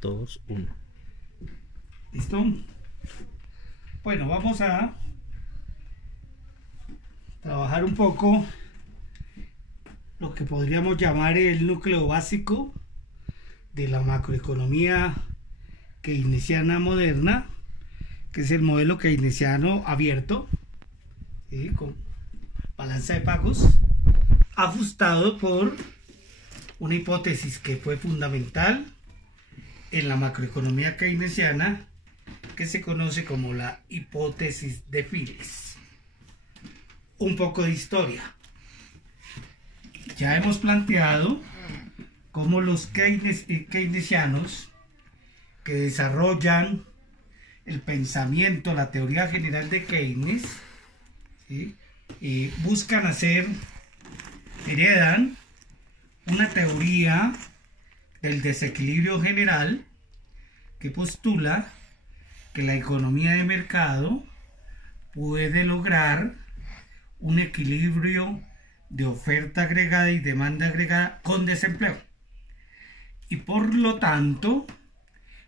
2, 1. ¿Listo? Bueno, vamos a trabajar un poco lo que podríamos llamar el núcleo básico de la macroeconomía keynesiana moderna, que es el modelo keynesiano abierto, ¿sí? Con balanza de pagos, ajustado por una hipótesis que fue fundamental en la macroeconomía keynesiana, que se conoce como la hipótesis de Phillips. Un poco de historia. Ya hemos planteado cómo los keynesianos que desarrollan el pensamiento, la teoría general de Keynes, ¿sí? Buscan heredan una teoría del desequilibrio general que postula que la economía de mercado puede lograr un equilibrio de oferta agregada y demanda agregada con desempleo. Y por lo tanto,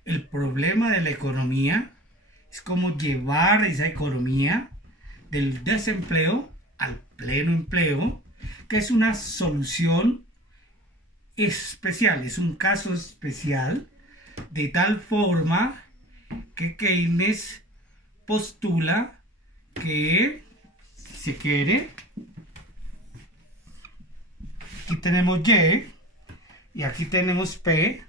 el problema de la economía es cómo llevar esa economía del desempleo al pleno empleo, que es una solución especial, es un caso especial, de tal forma que Keynes postula que, si se quiere, aquí tenemos y aquí tenemos P,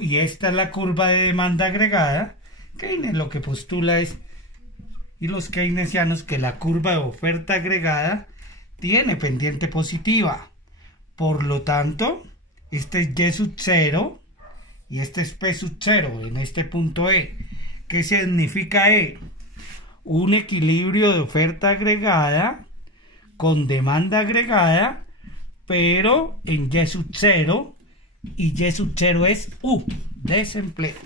y esta es la curva de demanda agregada. Keynes lo que postula es, y los keynesianos, que la curva de oferta agregada tiene pendiente positiva. Por lo tanto, este es Y sub 0 y este es P sub 0 en este punto E. ¿Qué significa E? Un equilibrio de oferta agregada con demanda agregada, pero en Y sub 0, y Y sub 0 es U, desempleo.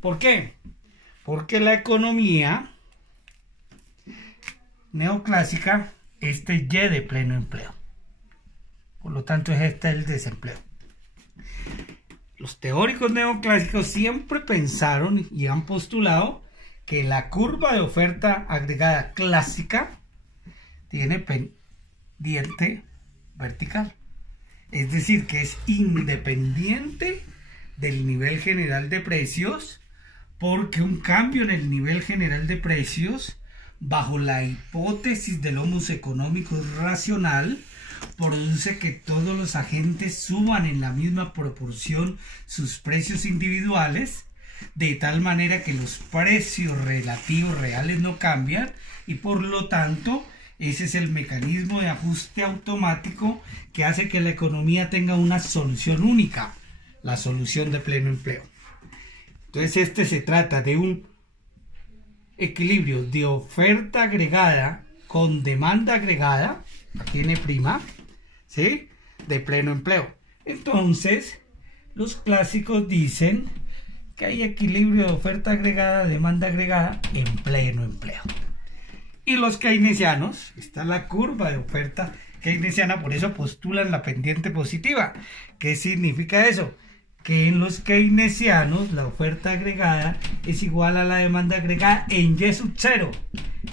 ¿Por qué? Porque la economía neoclásica, este es Y de pleno empleo. Por lo tanto, es este el desempleo. Los teóricos neoclásicos siempre pensaron y han postulado que la curva de oferta agregada clásica tiene pendiente vertical. Es decir, que es independiente del nivel general de precios, porque un cambio en el nivel general de precios, bajo la hipótesis del homo económicus racional, produce que todos los agentes suban en la misma proporción sus precios individuales, de tal manera que los precios relativos reales no cambian, y por lo tanto ese es el mecanismo de ajuste automático que hace que la economía tenga una solución única, la solución de pleno empleo. Entonces se trata de un equilibrio de oferta agregada con demanda agregada, aquí N', ¿sí? De pleno empleo. Entonces, los clásicos dicen que hay equilibrio de oferta agregada, demanda agregada en pleno empleo. Y los keynesianos, está la curva de oferta keynesiana, por eso postulan la pendiente positiva. ¿Qué significa eso? Que en los keynesianos la oferta agregada es igual a la demanda agregada en Y sub 0,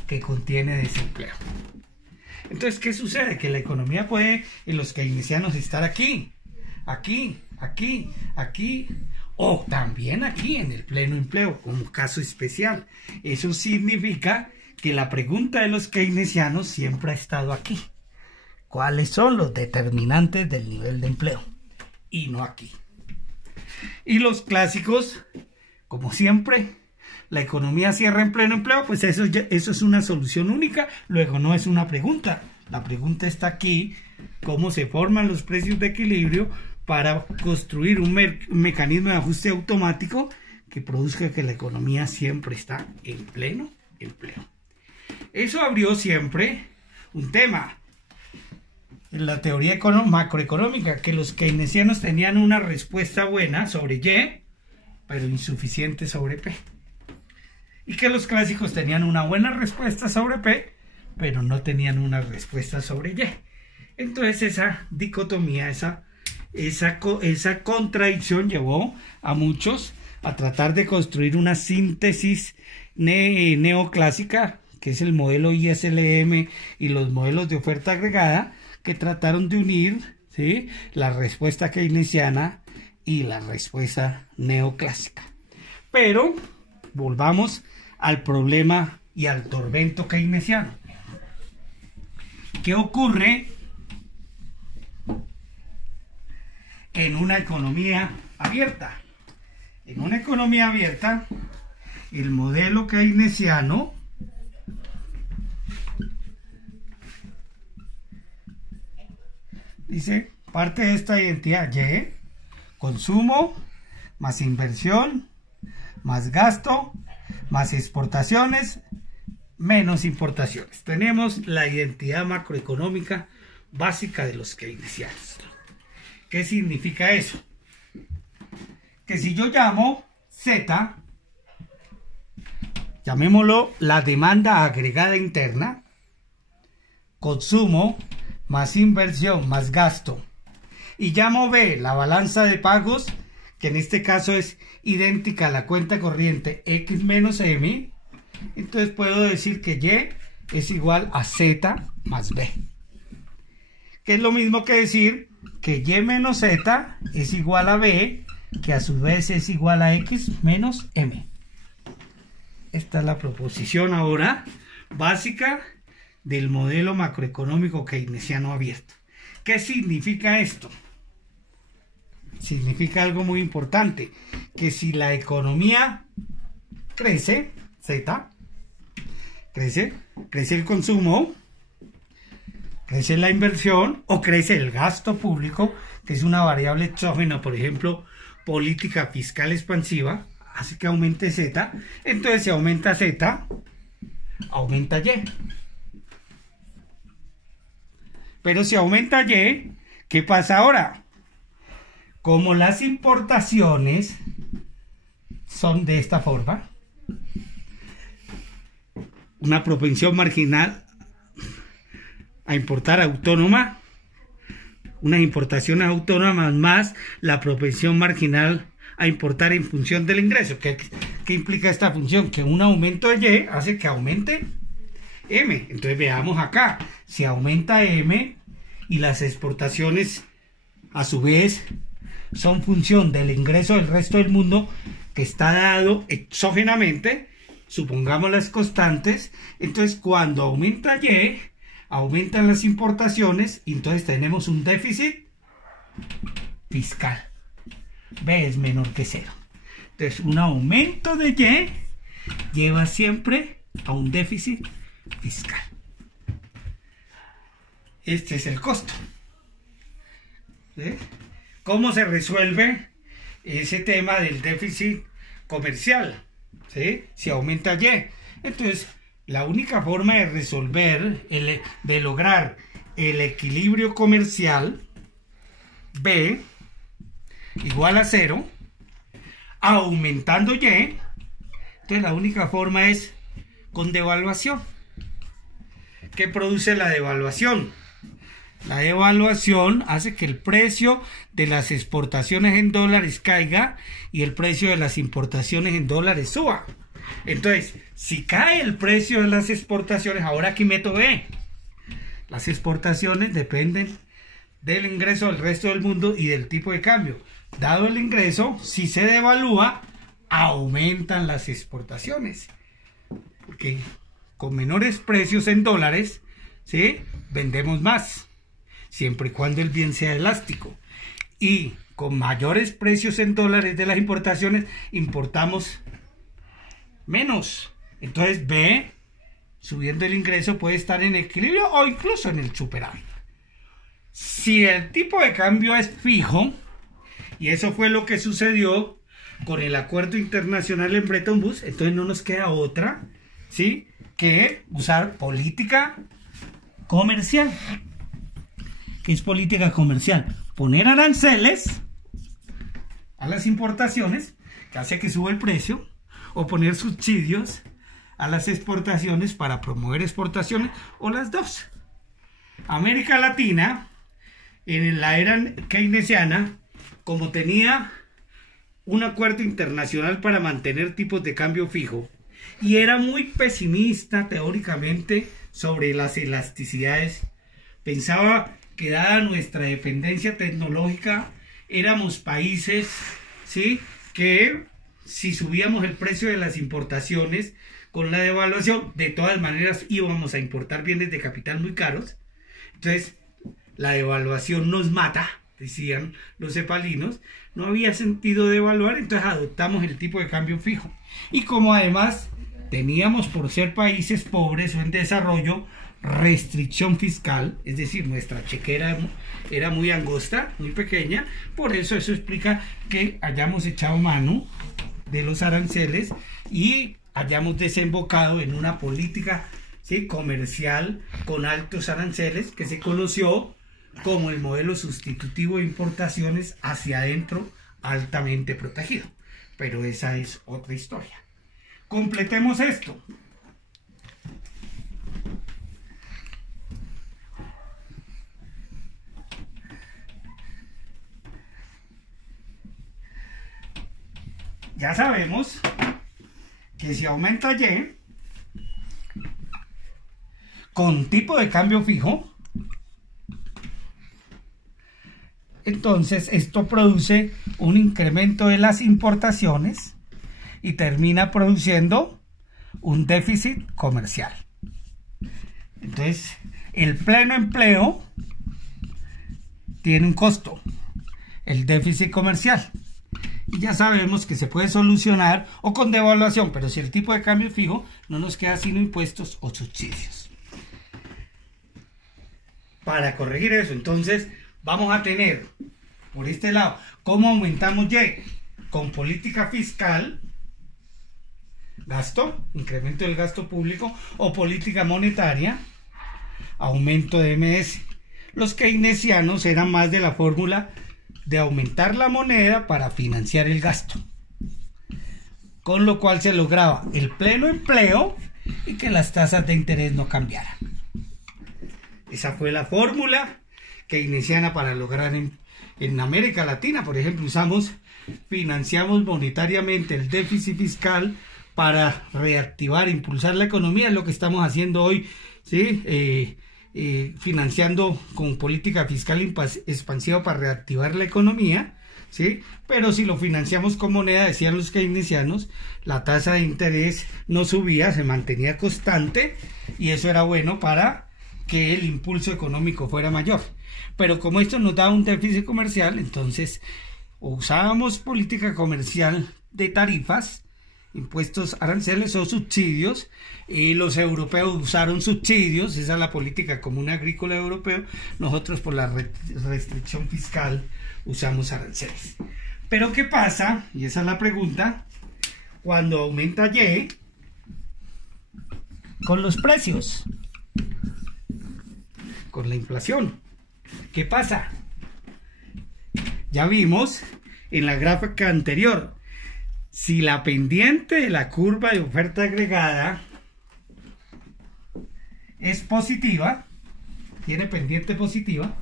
que contiene desempleo. Entonces, ¿qué sucede? Que la economía puede en los keynesianos estar aquí, o también aquí en el pleno empleo, como caso especial. Eso significa que la pregunta de los keynesianos siempre ha estado aquí. ¿Cuáles son los determinantes del nivel de empleo? Y no aquí. Y los clásicos, como siempre, la economía cierra en pleno empleo, pues eso es una solución única, luego no es una pregunta. La pregunta está aquí, cómo se forman los precios de equilibrio para construir un mecanismo de ajuste automático que produzca que la economía siempre está en pleno empleo. Eso abrió siempre un tema en la teoría macroeconómica, que los keynesianos tenían una respuesta buena sobre Y, pero insuficiente sobre P. Y que los clásicos tenían una buena respuesta sobre P, pero no tenían una respuesta sobre Y. Entonces esa dicotomía, esa esa contradicción llevó a muchos a tratar de construir una síntesis neoclásica, que es el modelo ISLM y los modelos de oferta agregada, que trataron de unir, ¿sí?, la respuesta keynesiana y la respuesta neoclásica. Pero volvamos al problema y al tormento keynesiano. ¿Qué ocurre en una economía abierta? En una economía abierta, el modelo keynesiano dice, parte de esta identidad Y, consumo, más inversión, más gasto, más exportaciones, menos importaciones. Tenemos la identidad macroeconómica básica de los keynesianos. ¿Qué significa eso? Que si yo llamo Z, llamémoslo la demanda agregada interna, consumo más inversión más gasto, y llamo B la balanza de pagos, que en este caso es idéntica a la cuenta corriente X menos M, entonces puedo decir que Y es igual a Z más B, que es lo mismo que decir que Y menos Z es igual a B, que a su vez es igual a X menos M. Esta es la proposición ahora básica del modelo macroeconómico keynesiano abierto. ¿Qué significa esto? Significa algo muy importante, que si la economía crece, Z, crece el consumo, crece la inversión o crece el gasto público, que es una variable exógena, por ejemplo, política fiscal expansiva, hace que aumente Z, entonces si aumenta Z, aumenta Y. Pero si aumenta Y, ¿qué pasa ahora? Como las importaciones son de esta forma, una propensión marginal a importar autónoma, unas importaciones autónomas más la propensión marginal a importar en función del ingreso. ¿Qué implica esta función? Que un aumento de Y hace que aumente M. Entonces veamos acá, si aumenta M y las exportaciones a su vez son función del ingreso del resto del mundo, que está dado exógenamente, supongamos las constantes, entonces cuando aumenta Y, aumentan las importaciones y entonces tenemos un déficit fiscal. B es menor que 0. Entonces un aumento de Y lleva siempre a un déficit fiscal. Este es el costo. ¿Sí? ¿Cómo se resuelve ese tema del déficit comercial? ¿Sí? Si aumenta Y. Entonces, la única forma de resolver, de lograr el equilibrio comercial, B igual a 0, aumentando Y, entonces la única forma es con devaluación. ¿Qué produce la devaluación? La devaluación hace que el precio de las exportaciones en dólares caiga y el precio de las importaciones en dólares suba. Entonces, si cae el precio de las exportaciones, ahora aquí meto B. Las exportaciones dependen del ingreso del resto del mundo y del tipo de cambio. Dado el ingreso, si se devalúa, aumentan las exportaciones. Porque con menores precios en dólares, ¿sí?, vendemos más, siempre y cuando el bien sea elástico. Y con mayores precios en dólares de las importaciones, importamos menos. Entonces B, subiendo el ingreso, puede estar en equilibrio o incluso en el superávit. Si el tipo de cambio es fijo, y eso fue lo que sucedió con el acuerdo internacional en Bretton Woods, entonces no nos queda otra, ¿sí?, que usar política comercial. ¿Qué es política comercial? Poner aranceles a las importaciones, que hace que suba el precio, o poner subsidios a las exportaciones para promover exportaciones, o las dos. América Latina en la era keynesiana, como tenía un acuerdo internacional para mantener tipos de cambio fijo y era muy pesimista teóricamente sobre las elasticidades, pensaba que dada nuestra dependencia tecnológica éramos países, ¿sí?, que si subíamos el precio de las importaciones con la devaluación, de todas maneras íbamos a importar bienes de capital muy caros. Entonces, la devaluación nos mata, decían los cepalinos. No había sentido devaluar, entonces adoptamos el tipo de cambio fijo. Y como además teníamos, por ser países pobres o en desarrollo, restricción fiscal, es decir, nuestra chequera era muy angosta, muy pequeña, por eso explica que hayamos echado mano de los aranceles y hayamos desembocado en una política, ¿sí?, comercial con altos aranceles que se conoció como el modelo sustitutivo de importaciones hacia adentro altamente protegido. Pero esa es otra historia. Completemos esto. Ya sabemos que si aumenta Y con tipo de cambio fijo, entonces esto produce un incremento de las importaciones y termina produciendo un déficit comercial. Entonces, el pleno empleo tiene un costo, el déficit comercial. Y ya sabemos que se puede solucionar o con devaluación, pero si el tipo de cambio es fijo, no nos queda sino impuestos o subsidios. Para corregir eso, entonces, vamos a tener, por este lado, ¿cómo aumentamos Y? Con política fiscal, gasto, incremento del gasto público, o política monetaria, aumento de MS. Los keynesianos eran más de la fórmula de aumentar la moneda para financiar el gasto, con lo cual se lograba el pleno empleo y que las tasas de interés no cambiaran. Esa fue la fórmula keynesiana para lograr en América Latina, por ejemplo, financiamos monetariamente el déficit fiscal para reactivar, impulsar la economía, es lo que estamos haciendo hoy, ¿sí? Financiando con política fiscal expansiva para reactivar la economía, ¿sí? Pero si lo financiamos con moneda, decían los keynesianos, la tasa de interés no subía, se mantenía constante y eso era bueno para que el impulso económico fuera mayor. Pero como esto nos da un déficit comercial, entonces usábamos política comercial de tarifas, impuestos, aranceles o subsidios, y los europeos usaron subsidios, esa es la política común agrícola europea. Nosotros por la restricción fiscal usamos aranceles. Pero ¿qué pasa? Y esa es la pregunta, cuando aumenta Y con los precios, con la inflación. ¿Qué pasa? Ya vimos en la gráfica anterior, si la pendiente de la curva de oferta agregada es positiva, tiene pendiente positiva,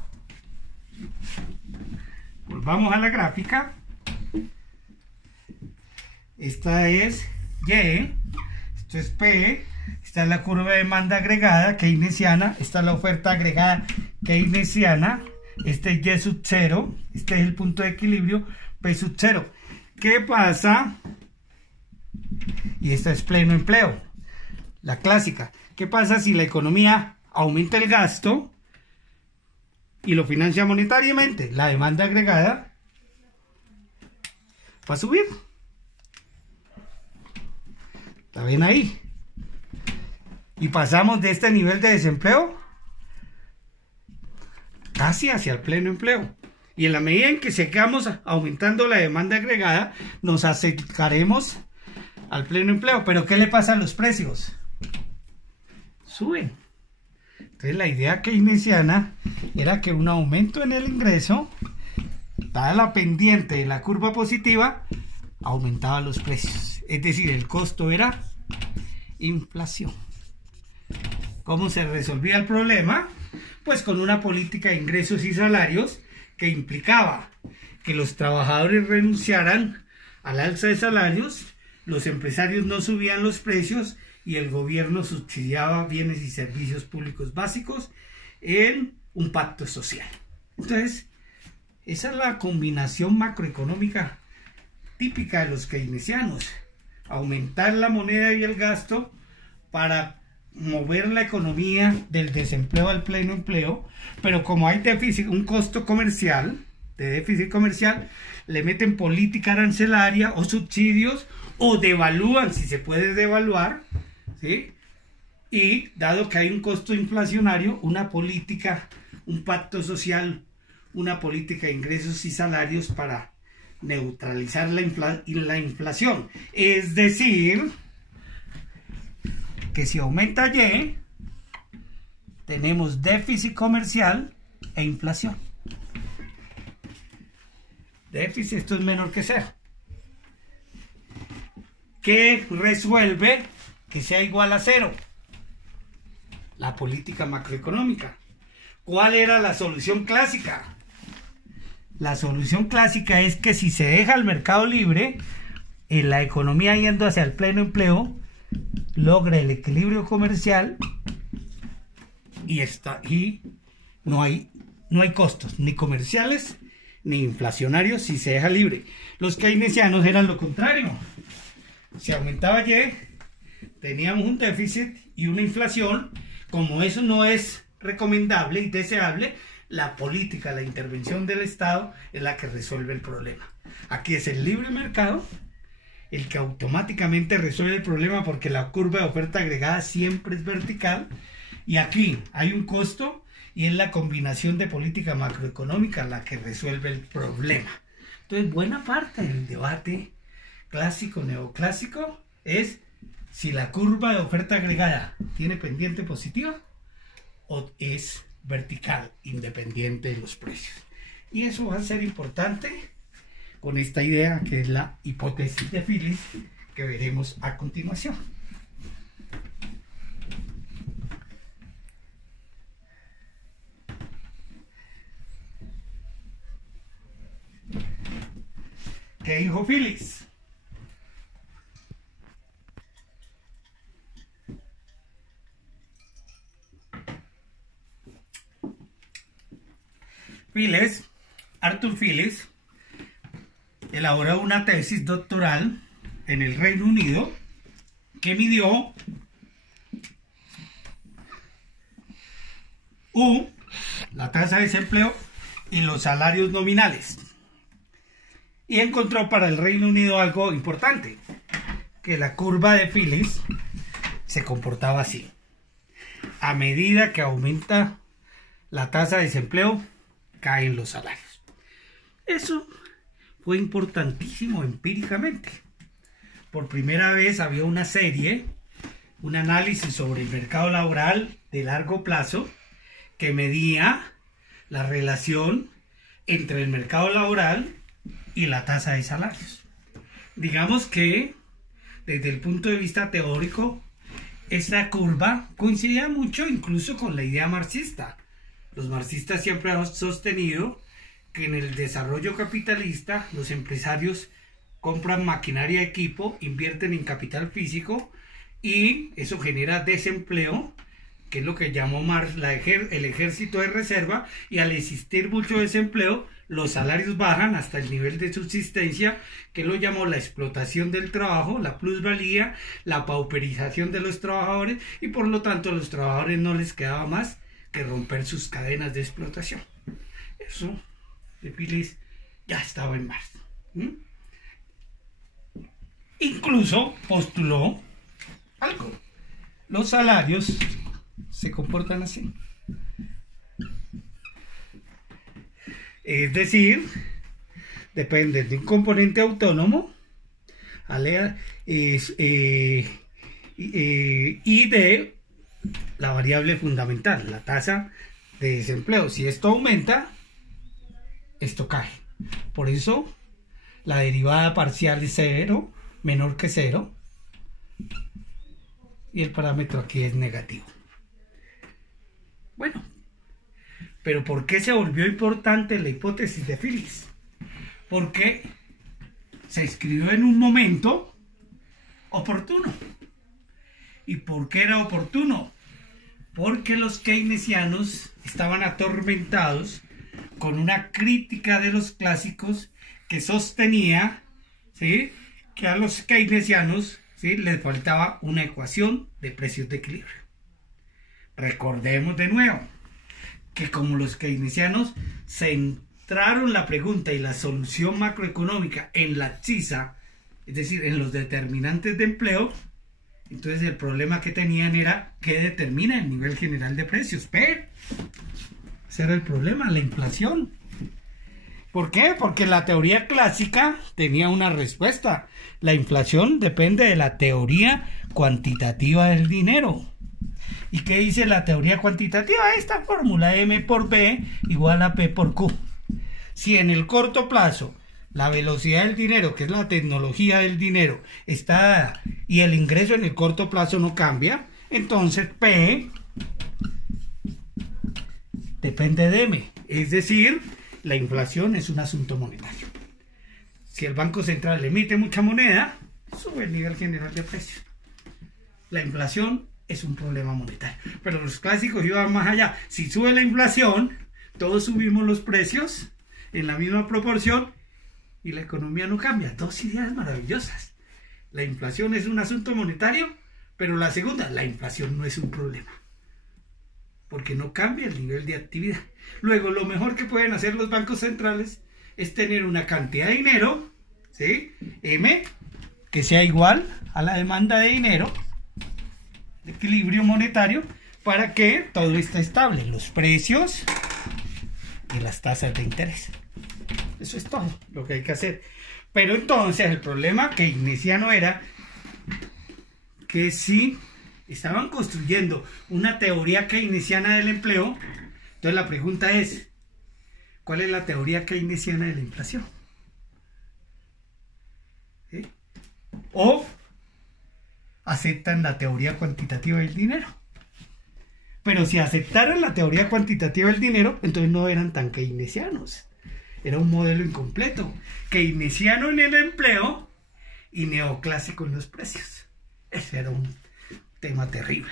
volvamos a la gráfica, esta es Y, esto es P, esta es la curva de demanda agregada keynesiana, esta es la oferta agregada keynesiana, este es Y sub 0, este es el punto de equilibrio, P sub 0. ¿Qué pasa? Y esta es pleno empleo, la clásica. ¿Qué pasa si la economía aumenta el gasto y lo financia monetariamente? La demanda agregada va a subir. ¿Está bien ahí? Y pasamos de este nivel de desempleo casi hacia el pleno empleo. Y en la medida en que sigamos aumentando la demanda agregada, nos acercaremos al pleno empleo. ¿Pero qué le pasa a los precios? Suben. Entonces la idea keynesiana era que un aumento en el ingreso, dada la pendiente de la curva positiva, aumentaba los precios. Es decir, el costo era inflación. ¿Cómo se resolvía el problema? pues con una política de ingresos y salarios que implicaba que los trabajadores renunciaran al alza de salarios, los empresarios no subían los precios y el gobierno subsidiaba bienes y servicios públicos básicos en un pacto social. Entonces, esa es la combinación macroeconómica típica de los keynesianos: aumentar la moneda y el gasto para mover la economía del desempleo al pleno empleo, pero como hay déficit, un costo comercial, de déficit comercial, le meten política arancelaria o subsidios o devalúan si se puede devaluar, ¿sí? Y dado que hay un costo inflacionario, una política, un pacto social, una política de ingresos y salarios para neutralizar la inflación. Es decir, que si aumenta Y, tenemos déficit comercial e inflación. Déficit, esto es menor que cero. ¿Qué resuelve que sea igual a cero? La política macroeconómica. ¿Cuál era la solución clásica? La solución clásica es que si se deja el mercado libre, en la economía yendo hacia el pleno empleo, logra el equilibrio comercial y no hay costos ni comerciales ni inflacionarios si se deja libre. Los keynesianos eran lo contrario. Si aumentaba Y, teníamos un déficit y una inflación. Como eso no es recomendable y deseable, la política, la intervención del Estado es la que resuelve el problema. Aquí es el libre mercado el que automáticamente resuelve el problema, porque la curva de oferta agregada siempre es vertical, y aquí hay un costo y es la combinación de política macroeconómica la que resuelve el problema. Entonces, buena parte del debate clásico, neoclásico, es si la curva de oferta agregada tiene pendiente positiva o es vertical, independiente de los precios. Y eso va a ser importante con esta idea que es la hipótesis de Phillips, que veremos a continuación. ¿Qué dijo Phillips? Arthur Phillips, elaboró una tesis doctoral en el Reino Unido que midió la tasa de desempleo y los salarios nominales, y encontró para el Reino Unido algo importante, que la curva de Phillips se comportaba así: a medida que aumenta la tasa de desempleo, caen los salarios. Eso fue importantísimo empíricamente. Por primera vez había una serie, un análisis sobre el mercado laboral de largo plazo que medía la relación entre el mercado laboral y la tasa de salarios. Digamos que desde el punto de vista teórico, esta curva coincidía mucho incluso con la idea marxista. Los marxistas siempre han sostenido que en el desarrollo capitalista los empresarios compran maquinaria y equipo, invierten en capital físico, y eso genera desempleo, que es lo que llamó Marx el ejército de reserva, y al existir mucho desempleo, los salarios bajan hasta el nivel de subsistencia, que lo llamó la explotación del trabajo, la plusvalía, la pauperización de los trabajadores, y por lo tanto a los trabajadores no les quedaba más que romper sus cadenas de explotación. Eso de Phillips ya estaba en marzo. Incluso postuló algo: los salarios se comportan así. Es decir, dependen de un componente autónomo y de la variable fundamental, la tasa de desempleo. Si esto aumenta, esto cae. Por eso la derivada parcial es cero, menor que cero, y el parámetro aquí es negativo. Bueno, Pero ¿por qué se volvió importante la hipótesis de Phillips? Porque se escribió en un momento oportuno. ¿Y por qué era oportuno? Porque los keynesianos estaban atormentados con una crítica de los clásicos que sostenía, ¿sí?, que a los keynesianos, ¿sí?, les faltaba una ecuación de precios de equilibrio. Recordemos de nuevo que como los keynesianos centraron la pregunta y la solución macroeconómica en la abscisa, es decir, en los determinantes de empleo, entonces el problema que tenían era ¿qué determina el nivel general de precios? P. Ese era el problema, la inflación. ¿Por qué? Porque la teoría clásica tenía una respuesta. La inflación depende de la teoría cuantitativa del dinero. ¿Y qué dice la teoría cuantitativa? Esta fórmula M por B igual a P por Q. Si en el corto plazo la velocidad del dinero, que es la tecnología del dinero, está dada y el ingreso en el corto plazo no cambia, entonces P depende de M. Es decir, la inflación es un asunto monetario. Si el Banco Central emite mucha moneda, sube el nivel general de precios. La inflación es un problema monetario. Pero los clásicos iban más allá. Si sube la inflación, todos subimos los precios en la misma proporción y la economía no cambia. Dos ideas maravillosas. La inflación es un asunto monetario, pero la segunda, la inflación no es un problema, porque no cambia el nivel de actividad. Luego, lo mejor que pueden hacer los bancos centrales es tener una cantidad de dinero, ¿sí?, M, que sea igual a la demanda de dinero, de equilibrio monetario, para que todo esté estable, los precios y las tasas de interés. Eso es todo lo que hay que hacer. Pero entonces el problema keynesiano era que si estaban construyendo una teoría keynesiana del empleo, entonces la pregunta es, ¿cuál es la teoría keynesiana de la inflación? ¿Sí? O aceptan la teoría cuantitativa del dinero. Pero si aceptaran la teoría cuantitativa del dinero, entonces no eran tan keynesianos. Era un modelo incompleto. Keynesiano en el empleo y neoclásico en los precios. Ese era un tema terrible.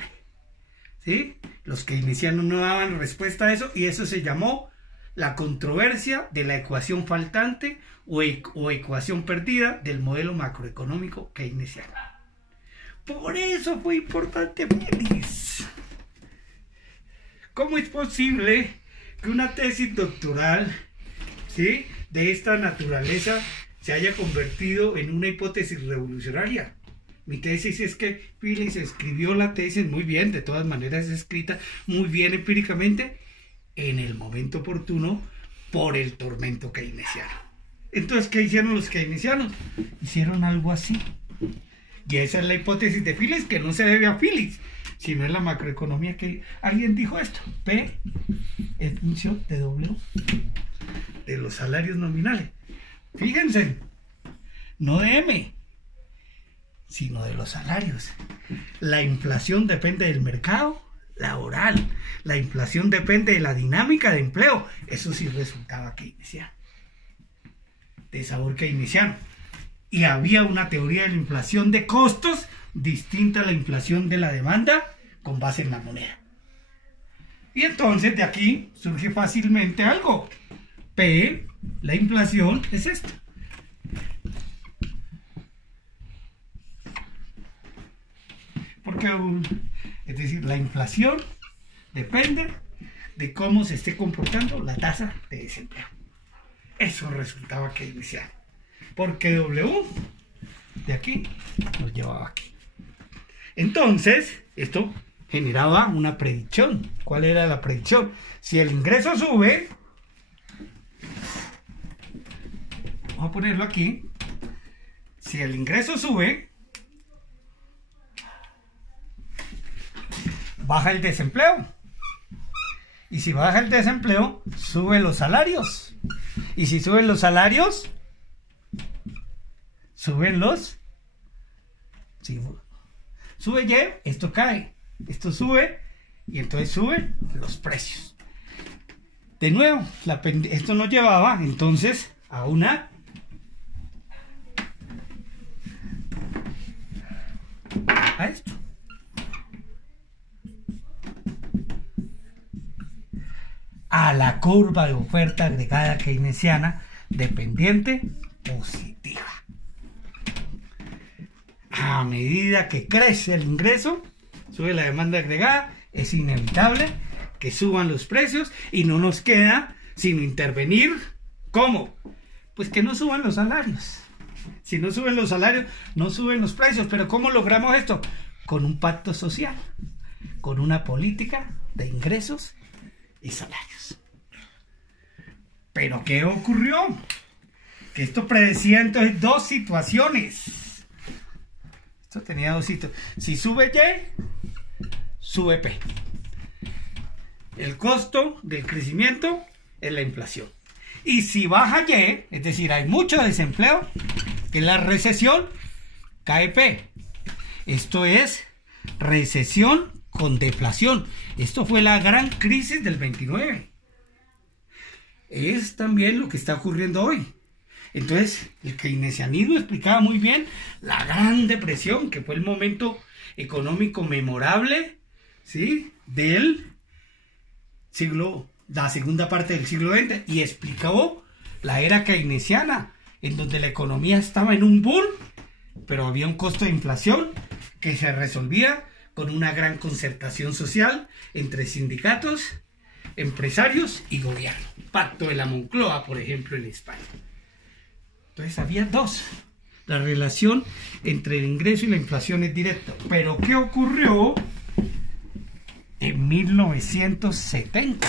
¿Sí? Los keynesianos no daban respuesta a eso y eso se llamó la controversia de la ecuación faltante o ecuación perdida del modelo macroeconómico keynesiano. Por eso fue importante Phillips. ¿Cómo es posible que una tesis doctoral, ¿sí?, de esta naturaleza se haya convertido en una hipótesis revolucionaria? Mi tesis es que Phillips escribió la tesis muy bien, de todas maneras escrita muy bien empíricamente, en el momento oportuno por el tormento keynesiano. Entonces, ¿qué hicieron los keynesianos? Hicieron algo así. Y esa es la hipótesis de Phillips, que no se debe a Phillips, sino es la macroeconomía que... Alguien dijo esto, P es función de W de los salarios nominales. Fíjense, no de M, sino de los salarios. La inflación depende del mercado laboral. La inflación depende de la dinámica de empleo. Eso sí resultaba keynesiano, de sabor keynesiano. Y había una teoría de la inflación de costos distinta a la inflación de la demanda con base en la moneda. Y entonces de aquí surge fácilmente algo. P, la inflación, es esto. Porque, es decir, la inflación depende de cómo se esté comportando la tasa de desempleo. Eso resultaba keynesiano. Porque W de aquí nos llevaba aquí. Entonces, esto generaba una predicción. ¿Cuál era la predicción? Si el ingreso sube, vamos a ponerlo aquí. Si el ingreso sube, baja el desempleo. Y si baja el desempleo, suben los salarios. Y si suben los salarios, suben los... Si sube Y, esto cae. Esto sube y entonces suben los precios. De nuevo, esto nos llevaba entonces a esto. A la curva de oferta agregada keynesiana dependiente positiva. A medida que crece el ingreso, sube la demanda agregada, es inevitable que suban los precios y no nos queda sino intervenir. ¿Cómo? Pues que no suban los salarios. Si no suben los salarios, no suben los precios. Pero ¿cómo logramos esto? Con un pacto social, con una política de ingresos y salarios. ¿Pero qué ocurrió? Que esto predecía entonces dos situaciones. Esto tenía dos situaciones. Si sube Y, sube P. El costo del crecimiento es la inflación. Y si baja Y, es decir, hay mucho desempleo, que es la recesión, cae P. Esto es recesión con deflación. Esto fue la gran crisis del 29. Es también lo que está ocurriendo hoy. Entonces, el keynesianismo explicaba muy bien la Gran Depresión, que fue el momento económico memorable, ¿sí?, del la segunda parte del siglo XX, y explicó la era keynesiana, en donde la economía estaba en un boom, pero había un costo de inflación que se resolvía con una gran concertación social entre sindicatos, empresarios y gobierno. Pacto de la Moncloa, por ejemplo, en España. Entonces había dos. La relación entre el ingreso y la inflación es directa. Pero ¿qué ocurrió en 1970?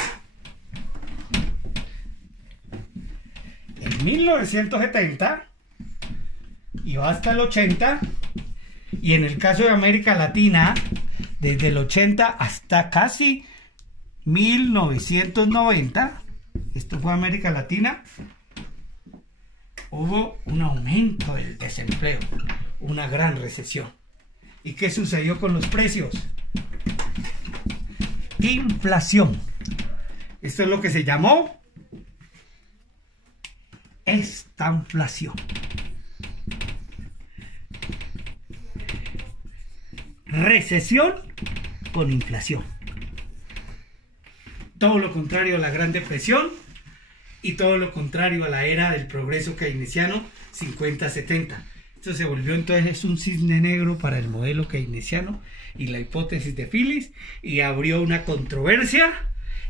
En 1970 y va hasta el 80, y en el caso de América Latina, desde el 80 hasta casi 1990, esto fue América Latina, hubo un aumento del desempleo, una gran recesión. ¿Y qué sucedió con los precios? Inflación. Esto es lo que se llamó estanflación. Recesión con inflación. Todo lo contrario a la Gran Depresión y todo lo contrario a la era del progreso keynesiano 50-70. Esto se volvió entonces un cisne negro para el modelo keynesiano y la hipótesis de Phillips, y abrió una controversia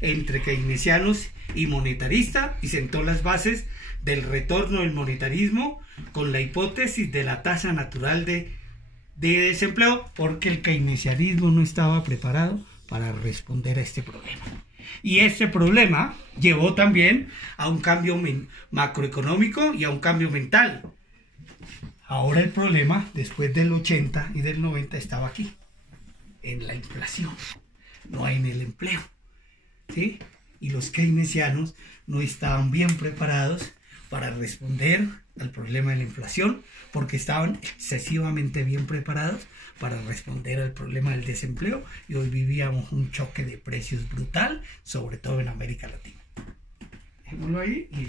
entre keynesianos y monetaristas y sentó las bases del retorno del monetarismo con la hipótesis de la tasa natural de desempleo, porque el keynesianismo no estaba preparado para responder a este problema. Y este problema llevó también a un cambio macroeconómico y a un cambio mental. Ahora el problema, después del 80 y del 90, estaba aquí, en la inflación, no en el empleo, ¿sí? Y los keynesianos no estaban bien preparados para responder al problema de la inflación, porque estaban excesivamente bien preparados para responder al problema del desempleo, y hoy vivíamos un choque de precios brutal, sobre todo en América Latina. Dejémoslo ahí y